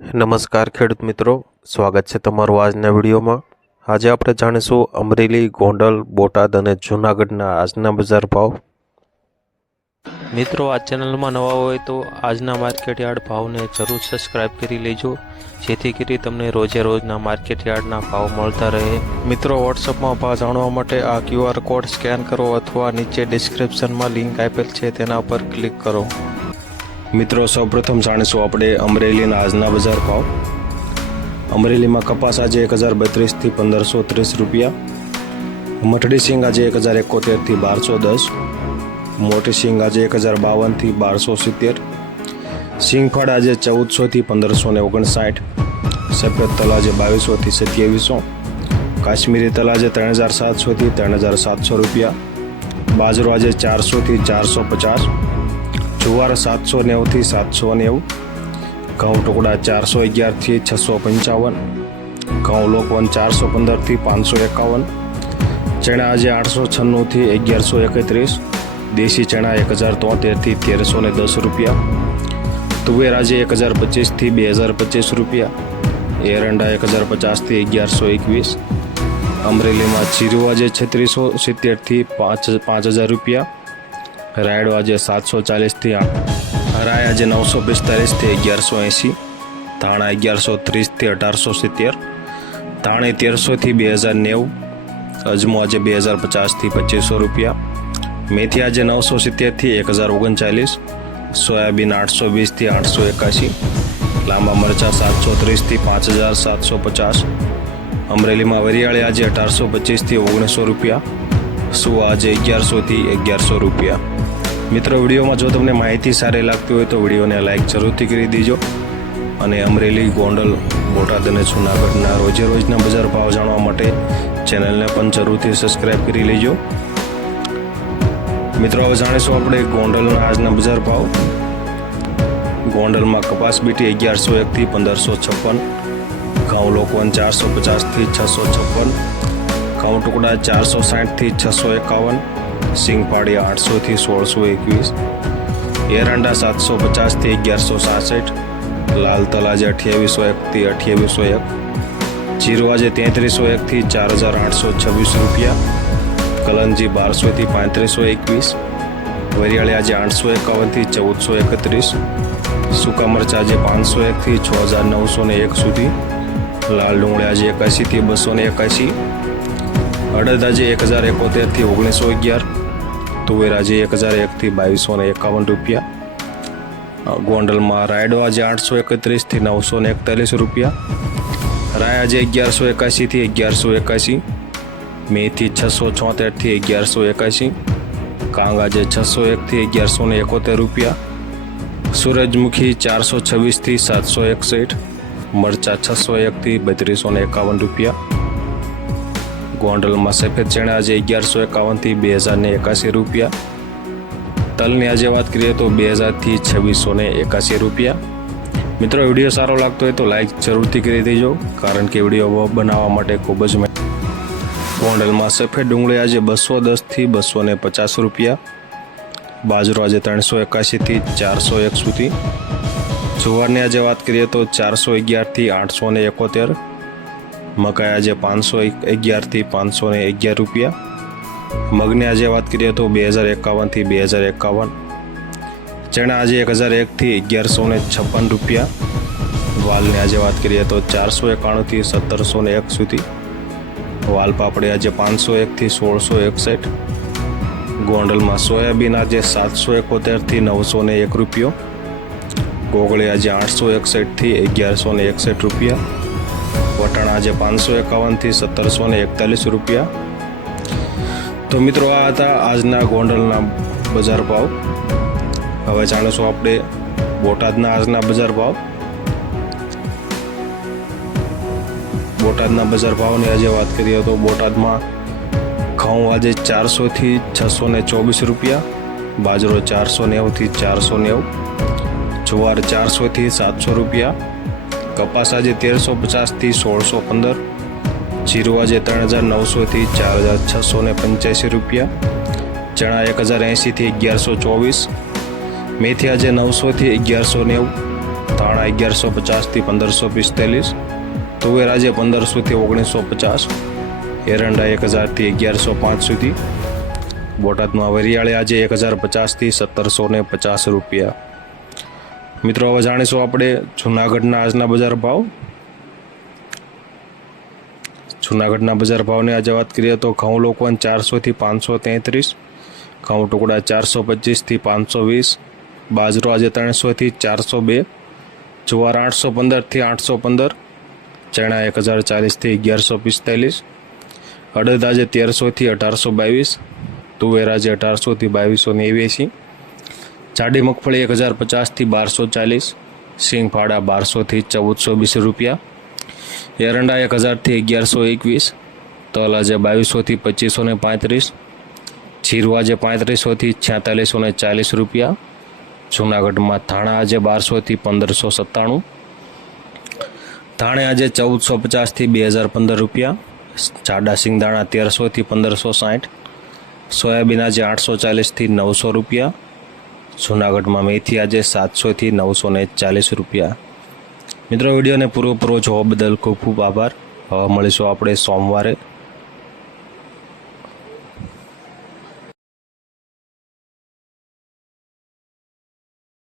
નમસ્કાર ખેડૂત મિત્રો, સ્વાગત છે તમારું આજના વિડીયોમાં। આજે આપણે જાણીશું અમરેલી, ગોંડલ, બોટાદ અને જૂનાગઢના આજના બજાર ભાવ। મિત્રો, આ ચેનલમાં નવા હોય તો આજના માર્કેટ યાર્ડ ભાવને જરૂર સબસ્ક્રાઇબ કરી લેજો, જેથી કરી તમને રોજે રોજના માર્કેટ યાર્ડના ભાવ મળતા રહે। મિત્રો, વોટ્સઅપમાં ભાવ જાણવા માટે આ QR કોડ સ્કેન કરો અથવા નીચે ડિસ્ક્રિપ્શનમાં લિંક આપેલ છે તેના પર ક્લિક કરો। મિત્રો, સૌપ્રથમ જાણીશું આપણે અમરેલીના આજના બજાર ભાવ। અમરેલીમાં કપાસ આજે 1032 થી 1530 રૂપિયા, મઠડી સિંગ આજે 1071 થી 1210, મોટી સિંગ આજે 1052 થી 1270, સિંગફળ આજે 1400 થી 1559, સફેદ તલ આજે 2200 થી 2700, કાશ્મીરી તલ આજે 3700 થી 3700 રૂપિયા, બાજરો આજે 400 થી 450, જુવાર 790 થી 790, ઘઉં ટુકડા 411 થી 655, ઘઉં લોકવન 415 થી 551, ચણા આજે 896 થી 1131, દેશી ચણા 1073 થી 1310 રૂપિયા, તુવેર આજે 1025 થી 2025 રૂપિયા, એરંડા 1050 થી 1121, અમરેલીમાં જીરું આજે 3670 થી 5000 રૂપિયા, રાયડો આજે 740 થી 8, રાય આજે 945 થી 1180, ધાણા 1130 થી 1870, ધાણી 1300 થી 2090, અજમો આજે 2050 થી 2500 રૂપિયા, મેથી આજે 970 થી 1039, સોયાબીન 820 થી 881, લાંબા મરચા 730 થી 5750, અમરેલીમાં વરિયાળી આજે 1825 થી 1900 રૂપિયા, સુવા આજે 1100 થી 1100 રૂપિયા। મિત્રો, વિડીયોમાં જો તમને માહિતી સારી લાગતી હોય તો વિડીયોને લાઇક જરૂરથી કરી દેજો અને અમરેલી, ગોંડલ, બોટાદ અને જૂનાગઢના રોજે રોજના બજાર ભાવ જાણવા માટે ચેનલને પણ જરૂરથી સબસ્ક્રાઇબ કરી લેજો। મિત્રો, હવે જાણીશું આપણે ગોંડલના આજના બજાર ભાવ। ગોંડલમાં કપાસ બીટી 1101 થી 1556, ઘઉં લોકવન 450 થી 656, ઘઉં ટુકડા 460 થી 651, સિંગફાળી 800 થી 1621, એરંડા 750 થી 1166, લાલ તલ આજે 2801 થી 2801, જીરું આજે 3301 થી 4826 રૂપિયા, કલંજી 1200 થી 3521, વરિયાળી આજે 851 થી 1431, સૂકા મરચા આજે 501 થી 6901 સુધી, લાલ ડુંગળી આજે 81 થી 281, અડદ આજે 1071 થી 1911, તુવેર આજે 1001 થી 2251 રૂપિયા, ગોંડલમાં રાયડો આજે 831 થી 941 રૂપિયા, રાય આજે 1181 થી 1181, મેથી 676 થી 1181, કાંગ આજે 601 થી 1171 રૂપિયા, સૂરજમુખી 426 થી 761, મરચા 601 થી 3251 રૂપિયા, ગોંડલમાં સફેદ ચણા આજે 1151 થી 2081 રૂપિયા, તલની આજે વાત કરીએ તો 2000 થી 2681 રૂપિયા। મિત્રો, વિડીયો સારો લાગતો હોય તો લાઈક જરૂરથી કરી દેજો, કારણ કે વિડીયો બનાવવા માટે ખૂબ જ ગોંડલમાં સફેદ ડુંગળી આજે 210 થી 250 રૂપિયા, બાજરો આજે 381 થી 401 સુધી, જુવારની આજે વાત કરીએ તો 411 થી 871, મકાઈ આજે 511 થી 511 રૂપિયા, મગની આજે વાત કરીએ તો 2051 થી 2051, ચણા આજે 1001 થી 1156 રૂપિયા, વાલની આજે વાત કરીએ તો 491 થી 1701 સુધી, વાલ પાપડી આજે 501 થી 1661, ગોંડલમાં સોયાબીન આજે 771 થી 901 રૂપિયો, ગોગળી આજે 861 થી 1161 રૂપિયા, વટાણા આજે 551 થી 1741 રૂપિયા। તો મિત્રો, આ હતા આજના ગોંડલના બજાર ભાવ। હવે જાણીશું આપણે બોટાદના આજના બજાર ભાવ। બોટાદના બજાર ભાવની આજે વાત કરીએ તો બોટાદમાં ઘઉં આજે 400 થી 624 રૂપિયા, બાજરો 490 થી 490, જુવાર 400 થી 700 રૂપિયા, કપાસ આજે 1350 થી 1615, જીરું આજે 3900 થી 4685 રૂપિયા, ચણા 1080 થી 1124, મેથી આજે 900 થી 1190, ધાણા 1150 થી 1545, તુવેર આજે 1500 થી 1950, એરંડા 1000 થી 1105 સુધી, બોટાદમાં વરિયાળી આજે 1050 થી 1750 રૂપિયા. મિત્રો હવે જાણીશું આપણે જૂનાગઢના આજના બજાર ભાવ. જૂનાગઢના બજાર ભાવની આજે વાત કરીએ તો ઘઉં લોકવન 400 થી 533, ઘઉં ટુકડા 425 થી 520, બાજરો આજે 300 થી 402, જુવાર 815 થી 815, ચણા 1040 થી 1145, અડદ આજે 1300 થી 1822, તુવેર આજે 1800 થી 2289, જાડી મગફળી 1050 થી 1240, સિંગફાડા 1200 થી 1420 રૂપિયા, એરંડા 1000 થી 1121, તલ આજે 2200 થી 2535, જીરું આજે 3500 થી 4640 રૂપિયા. જૂનાગઢમાં ધાણા આજે 1200 થી 1597, ધાણે આજે 1450 થી 2015 રૂપિયા, જાડા સિંગદાણા 1300 થી 1560, સોયાબીન આજે 840 થી 900 રૂપિયા. જૂનાગઢમાં મેથી આજે 700 થી 940 રૂપિયા. મિત્રો વિડીયોને પૂરો જોવા બદલ ખૂબ ખૂબ આભાર. હવે મળીશું આપણે સોમવારે.